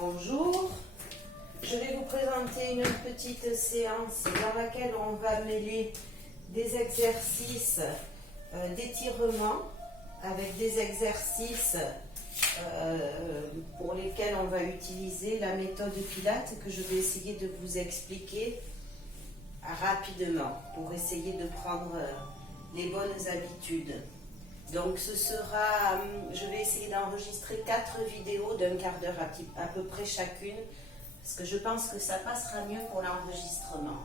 Bonjour, je vais vous présenter une petite séance dans laquelle on va mêler des exercices d'étirement avec des exercices pour lesquels on va utiliser la méthode Pilates que je vais essayer de vous expliquer rapidement pour essayer de prendre les bonnes habitudes. Donc ce sera, je vais essayer d'enregistrer 4 vidéos d'1 quart d'heure à peu près chacune, parce que je pense que ça passera mieux pour l'enregistrement.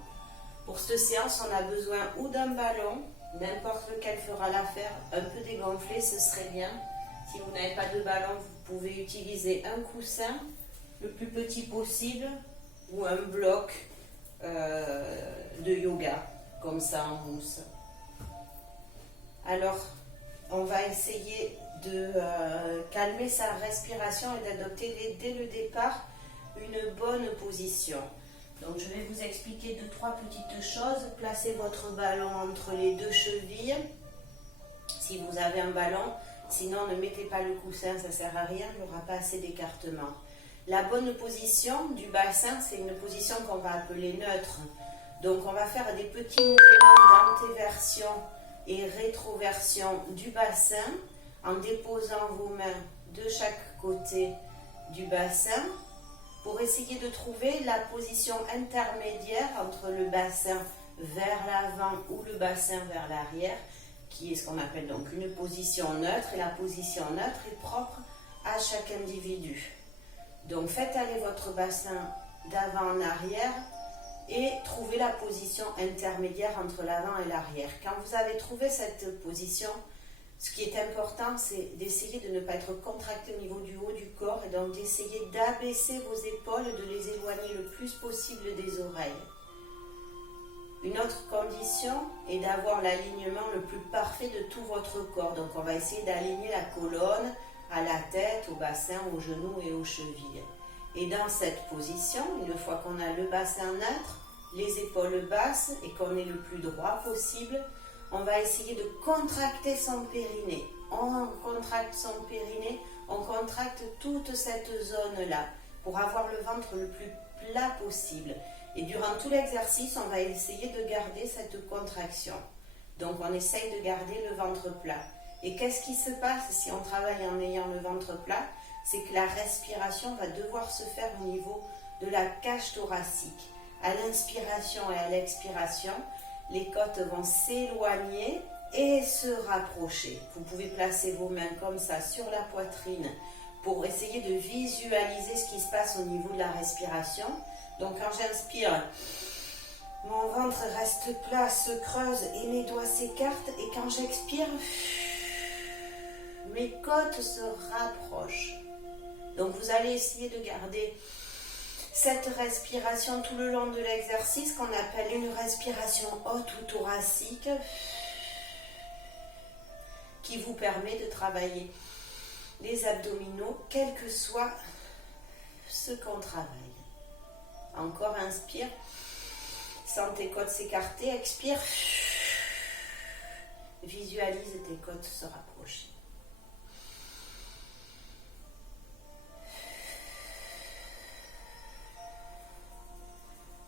Pour cette séance, on a besoin ou d'un ballon, n'importe lequel fera l'affaire, un peu dégonflé, ce serait bien. Si vous n'avez pas de ballon, vous pouvez utiliser un coussin, le plus petit possible, ou un bloc de yoga, comme ça en mousse. Alors, on va essayer de calmer sa respiration et d'adopter dès le départ une bonne position. Donc je vais vous expliquer 2-3 petites choses. Placez votre ballon entre les deux chevilles, si vous avez un ballon. Sinon, ne mettez pas le coussin, ça ne sert à rien, il n'y aura pas assez d'écartement. La bonne position du bassin, c'est une position qu'on va appeler neutre. Donc on va faire des petits mouvements d'antéversion et rétroversion du bassin en déposant vos mains de chaque côté du bassin pour essayer de trouver la position intermédiaire entre le bassin vers l'avant ou le bassin vers l'arrière, qui est ce qu'on appelle donc une position neutre, et la position neutre est propre à chaque individu. Donc faites aller votre bassin d'avant en arrière et trouvez la position intermédiaire entre l'avant et l'arrière. Quand vous avez trouvé cette position, ce qui est important, c'est d'essayer de ne pas être contracté au niveau du haut du corps et donc d'essayer d'abaisser vos épaules et de les éloigner le plus possible des oreilles. Une autre condition est d'avoir l'alignement le plus parfait de tout votre corps. Donc on va essayer d'aligner la colonne à la tête, au bassin, aux genoux et aux chevilles. Et dans cette position, une fois qu'on a le bassin neutre, les épaules basses et qu'on est le plus droit possible, on va essayer de contracter son périnée. On contracte son périnée, on contracte toute cette zone-là pour avoir le ventre le plus plat possible. Et durant tout l'exercice, on va essayer de garder cette contraction. Donc on essaye de garder le ventre plat. Et qu'est-ce qui se passe si on travaille en ayant le ventre plat? C'est que la respiration va devoir se faire au niveau de la cage thoracique. À l'inspiration et à l'expiration, les côtes vont s'éloigner et se rapprocher. Vous pouvez placer vos mains comme ça sur la poitrine pour essayer de visualiser ce qui se passe au niveau de la respiration. Donc quand j'inspire, mon ventre reste plat, se creuse et mes doigts s'écartent. Et quand j'expire, mes côtes se rapprochent. Donc vous allez essayer de garder cette respiration tout le long de l'exercice qu'on appelle une respiration haute ou thoracique qui vous permet de travailler les abdominaux quel que soit ce qu'on travaille. Encore, inspire, sens tes côtes s'écarter, expire, visualise tes côtes se rapprocher.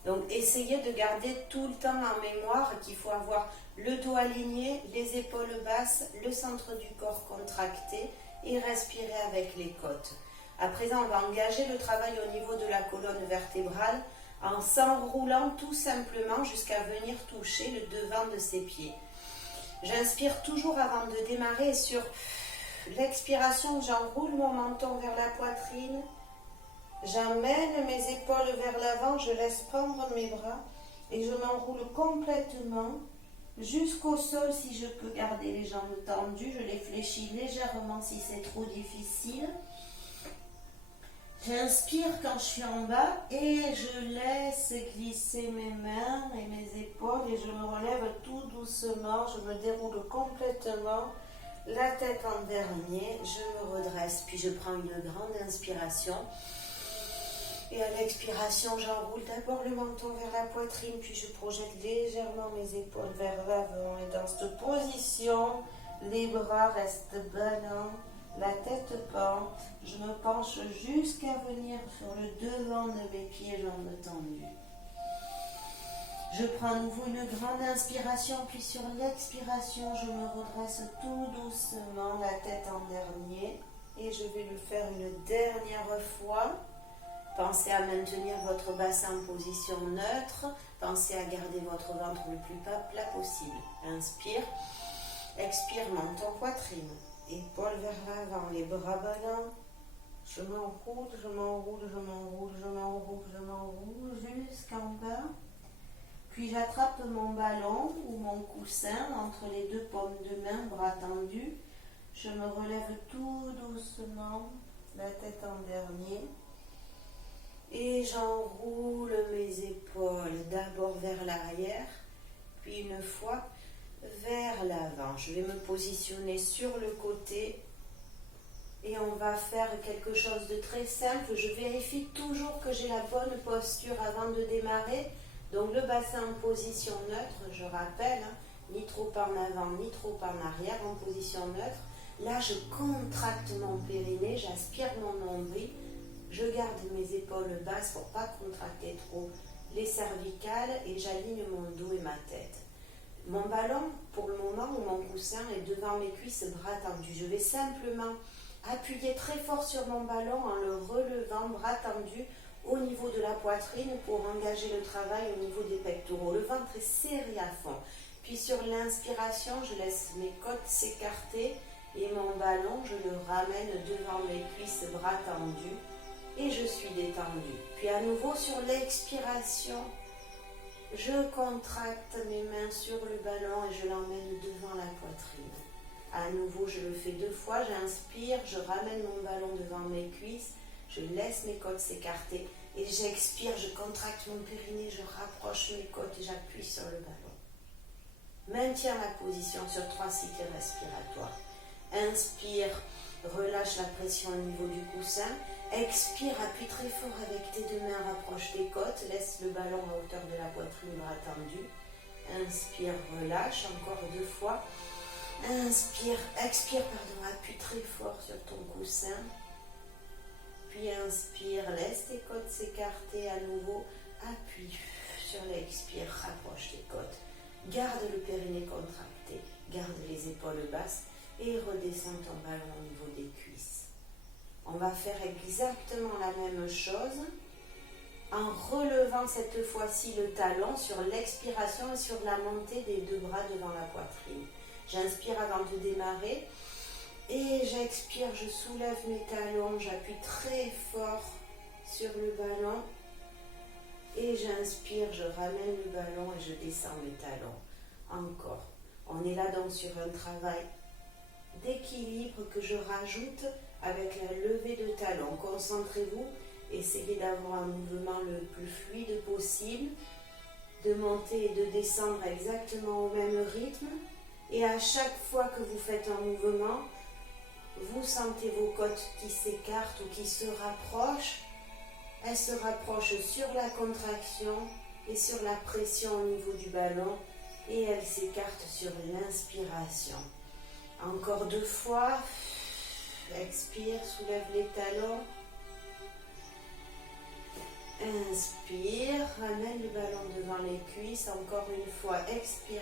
Donc essayez de garder tout le temps en mémoire qu'il faut avoir le dos aligné, les épaules basses, le centre du corps contracté et respirer avec les côtes. À présent, on va engager le travail au niveau de la colonne vertébrale en s'enroulant tout simplement jusqu'à venir toucher le devant de ses pieds. J'inspire toujours avant de démarrer et sur l'expiration, j'enroule mon menton vers la poitrine. J'emmène mes épaules vers l'avant, je laisse prendre mes bras et je m'enroule complètement jusqu'au sol si je peux garder les jambes tendues. Je les fléchis légèrement si c'est trop difficile. J'inspire quand je suis en bas et je laisse glisser mes mains et mes épaules et je me relève tout doucement. Je me déroule complètement, la tête en dernier, je me redresse puis je prends une grande inspiration. Et à l'expiration, j'enroule d'abord le menton vers la poitrine, puis je projette légèrement mes épaules vers l'avant. Et dans cette position, les bras restent ballants La tête pend, je me penche jusqu'à venir sur le devant de mes pieds, jambes tendues. Je prends à nouveau une grande inspiration, puis sur l'expiration, je me redresse tout doucement, la tête en dernier. Et je vais le faire une dernière fois. Pensez à maintenir votre bassin en position neutre. Pensez à garder votre ventre le plus plat possible. Inspire. Expire, menton, poitrine. Épaules vers l'avant, les bras ballants. Je m'enroule, je m'enroule, je m'enroule, je m'enroule, je m'enroule jusqu'en bas. Puis j'attrape mon ballon ou mon coussin entre les deux paumes de main, bras tendus. Je me relève tout doucement, la tête en dernier. Et j'enroule mes épaules d'abord vers l'arrière, puis une fois vers l'avant. Je vais me positionner sur le côté et on va faire quelque chose de très simple. Je vérifie toujours que j'ai la bonne posture avant de démarrer. Donc le bassin en position neutre, je rappelle, ni trop en avant, ni trop en arrière, en position neutre. Là, je contracte mon périnée, j'aspire mon nombril. Je garde mes épaules basses pour ne pas contracter trop les cervicales et j'aligne mon dos et ma tête. Mon ballon, pour le moment, ou mon coussin est devant mes cuisses, bras tendus. Je vais simplement appuyer très fort sur mon ballon en le relevant, bras tendus, au niveau de la poitrine pour engager le travail au niveau des pectoraux. Le ventre est serré à fond. Puis sur l'inspiration, je laisse mes côtes s'écarter et mon ballon, je le ramène devant mes cuisses, bras tendus. Et je suis détendue. Puis à nouveau sur l'expiration, je contracte mes mains sur le ballon et je l'emmène devant la poitrine. À nouveau, je le fais 2 fois. J'inspire, je ramène mon ballon devant mes cuisses, je laisse mes côtes s'écarter et j'expire, je contracte mon périnée, je rapproche mes côtes et j'appuie sur le ballon. Maintiens la position sur 3 cycles respiratoires. Inspire, relâche la pression au niveau du coussin. Expire, appuie très fort avec tes 2 mains, rapproche tes côtes, laisse le ballon à hauteur de la poitrine, bras tendus. Inspire, relâche, encore 2 fois. Inspire, expire, appuie très fort sur ton coussin. Puis inspire, laisse tes côtes s'écarter à nouveau, appuie sur l'expire, rapproche tes côtes. Garde le périnée contracté, garde les épaules basses et redescends ton ballon au niveau des cuisses. On va faire exactement la même chose en relevant cette fois-ci le talon sur l'expiration et sur la montée des 2 bras devant la poitrine. J'inspire avant de démarrer et j'expire, je soulève mes talons, j'appuie très fort sur le ballon et j'inspire, je ramène le ballon et je descends mes talons. Encore. On est là donc sur un travail d'équilibre que je rajoute avec la levée de talons. Concentrez-vous, essayez d'avoir un mouvement le plus fluide possible, de monter et de descendre exactement au même rythme. Et à chaque fois que vous faites un mouvement, vous sentez vos côtes qui s'écartent ou qui se rapprochent. Elles se rapprochent sur la contraction et sur la pression au niveau du ballon et elles s'écartent sur l'inspiration. Encore 2 fois. Expire, soulève les talons. Inspire, ramène le ballon devant les cuisses. Encore une fois, expire.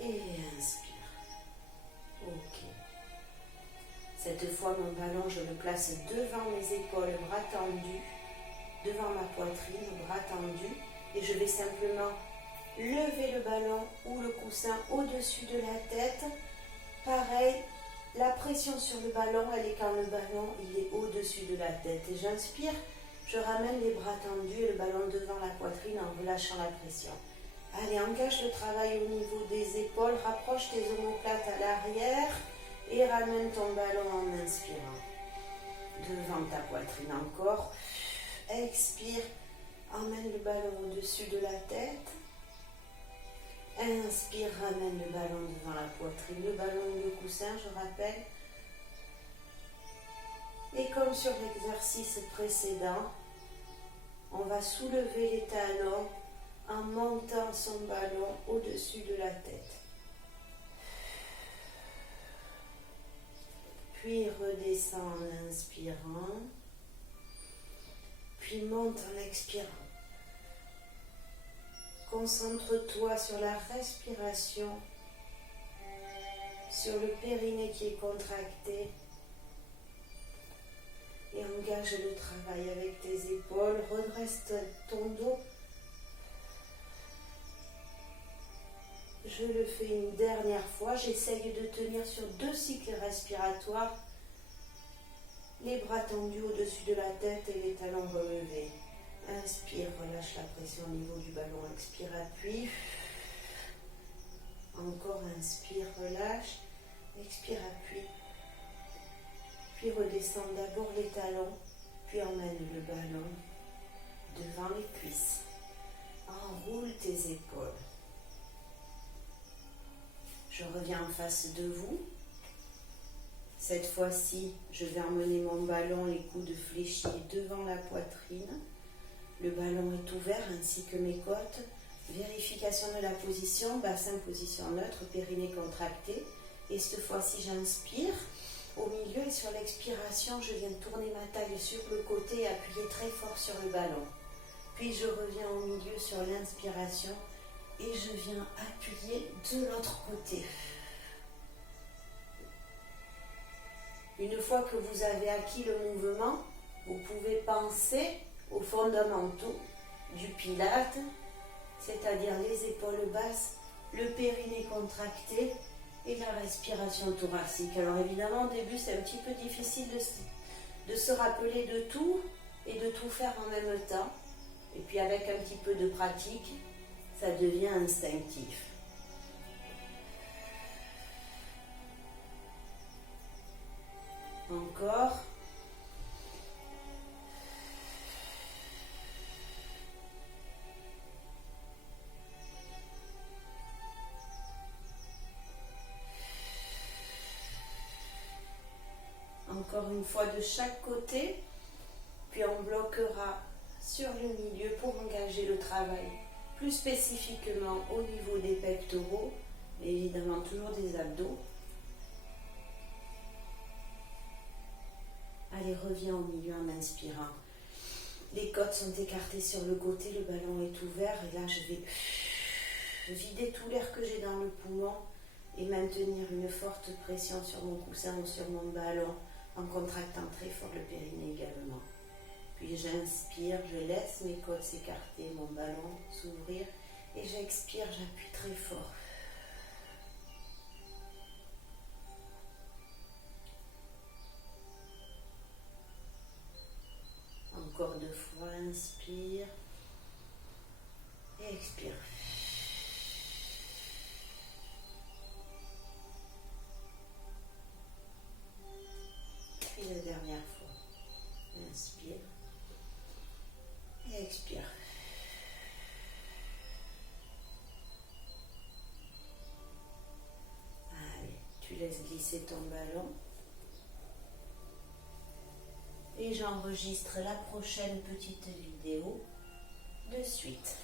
Et inspire. Ok. Cette fois, mon ballon, je le place devant mes épaules, bras tendus, devant ma poitrine, bras tendus. Et je vais simplement lever le ballon ou le coussin au-dessus de la tête. Pareil, la pression sur le ballon, elle est quand le ballon il est au-dessus de la tête. Et j'inspire, je ramène les bras tendus et le ballon devant la poitrine en relâchant la pression. Allez, engage le travail au niveau des épaules, rapproche tes omoplates à l'arrière et ramène ton ballon en inspirant. Devant ta poitrine encore. Expire, emmène le ballon au-dessus de la tête. Inspire, ramène le ballon devant la poitrine, le ballon ou le coussin, je rappelle. Et comme sur l'exercice précédent, on va soulever les talons en montant son ballon au-dessus de la tête. puis redescends en inspirant, puis monte en expirant. Concentre-toi sur la respiration, sur le périnée qui est contracté et engage le travail avec tes épaules. Redresse ton dos. Je le fais une dernière fois. J'essaye de tenir sur 2 cycles respiratoires. Les bras tendus au-dessus de la tête et les talons relevés. Inspire, relâche la pression au niveau du ballon. Expire, appuie. Encore, inspire, relâche. Expire, appuie. Puis redescends d'abord les talons, puis emmène le ballon devant les cuisses. Enroule tes épaules. Je reviens en face de vous. Cette fois-ci, je vais emmener mon ballon, les coudes fléchis devant la poitrine. Le ballon est ouvert ainsi que mes côtes. Vérification de la position, bassin position neutre, périnée contracté. Et cette fois-ci, j'inspire au milieu et sur l'expiration, je viens tourner ma taille sur le côté et appuyer très fort sur le ballon. Puis je reviens au milieu sur l'inspiration et je viens appuyer de l'autre côté. Une fois que vous avez acquis le mouvement, vous pouvez penser aux fondamentaux du pilate, c'est-à-dire les épaules basses, le périnée contracté et la respiration thoracique. Alors évidemment, au début, c'est un petit peu difficile de se rappeler de tout et de tout faire en même temps. Et puis avec un petit peu de pratique, ça devient instinctif. Encore. Encore une fois de chaque côté, puis on bloquera sur le milieu pour engager le travail plus spécifiquement au niveau des pectoraux, mais évidemment toujours des abdos. Allez, reviens au milieu en inspirant. Les côtes sont écartées sur le côté, le ballon est ouvert et là je vais vider tout l'air que j'ai dans le poumon et maintenir une forte pression sur mon coussin ou sur mon ballon en contractant très fort le périnée également. Puis j'inspire, je laisse mes côtes s'écarter, mon ballon s'ouvrir et j'expire, j'appuie très fort. Encore 2 fois, inspire et expire. Puis la dernière fois, inspire et expire. Allez, tu laisses glisser ton ballon. Et j'enregistre la prochaine petite vidéo de suite.